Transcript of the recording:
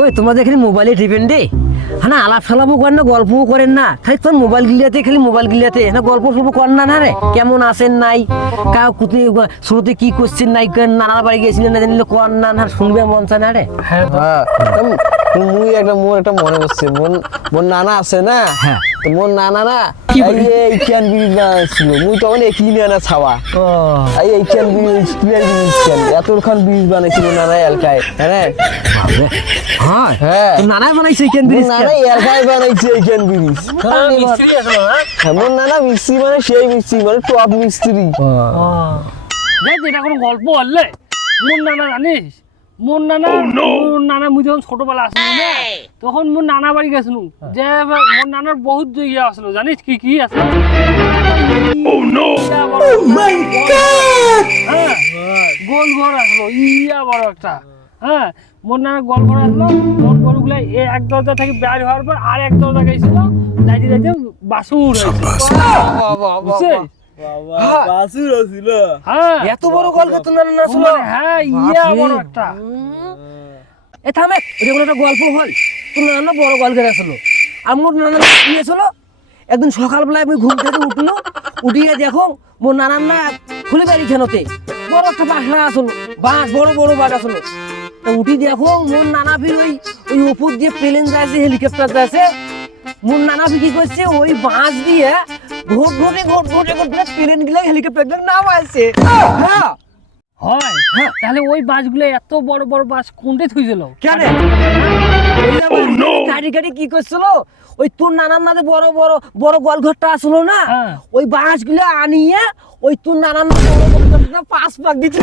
ওই তোমাদের এখানে মোবাইলে টিপেন রে, হ্যাঁ আলাপ সালাপও করেন না, গল্পও করেন না, খালি তোর মোবাইল গিলিয়াতে, খালি মোবাইল গিলিয়াতে, হ্যাঁ গল্প সল্প করেন না। না রে, কেমন আছেন নাই, কাউ কোথায় শুরুতে কি করছেন নাই, নানার বাড়ি গেছিলেন না জানিলে কর না, না শুনবে মন চায় না রে। হ্যাঁ মুই একটা মোর একটা মনে করছে, মোর নানা আছে না, তো মোর নানা না এই ক্যান বিড়ি বানাচ্ছিল, মুই তখন একই নিয়ে না ছাওয়া এই ক্যান বিড়ি স্কুলের বিড়ি ক্যান এতক্ষণ বিড়ি বানাইছিল নানা এলাকায়। হ্যাঁ হ্যাঁ নানাই বানাইছে কেন বিড়ি, নানা এলাকায় বানাইছে এই ক্যান বিড়ি। হ্যাঁ মোর নানা মিস্ত্রি, মানে সেই মিস্ত্রি, মানে টপ মিস্ত্রি। দেখ এটা কোনো গল্প বললে মোর নানা জানিস, মোর নানা মুই যখন ছোটবেলা আসলো না, তখন মোর নানা বাড়ি গেছিল, যে মোর নানার বহুত ইয়ে আসলো জানিস, কি কি আছে গোল ঘর আসলো, ইয়া বড় একটা। হ্যাঁ মোর নানার গোল ঘর আসলো, মোর গরুগুলা এক দরজা থেকে বের হওয়ার পর আর এক দরজা গেছিল, যাইতে যাইতে বাসুর হয়েছে। এত বড় গল্প তো নানা শুনো। হ্যাঁ ইয়া বড় একটা। এ থামে, এটা কোনো একটা গল্প হল, তোর নানা বড় গল্প আসলো। আমার নানা নিয়েছিল একদিন সকালবেলায়, আমি ঘুম থেকে উঠলো, উঠিয়ে দেখো মোর নানার না খুলে বাড়ি খেনোতে বড় একটা বাসা আসলো, বাঁশ বড় বড় বাস আসলো। তা উঠি দেখো মোর নানা ফির ওই উপর দিয়ে প্লেন যাচ্ছে, হেলিকপ্টার যাচ্ছে, মোর নানা ফির কি করছে, ওই বাঁশ দিয়ে ঘোট ঘোটে প্লেন গুলো হেলিকপ্টার নাম আসছে। হ্যাঁ হয় তাহলে ওই বাসগুলো এত বড় বড় বাস কোনটা থুইছিল কেন গাড়ি গাড়ি কি করছিল, ওই তোর নানার নাতে বড় বড় বড় গোলঘরটা আসলো না, ওই বাঁশ গুলো আনিয়ে ওই তোর নানার 5 পাক দিতে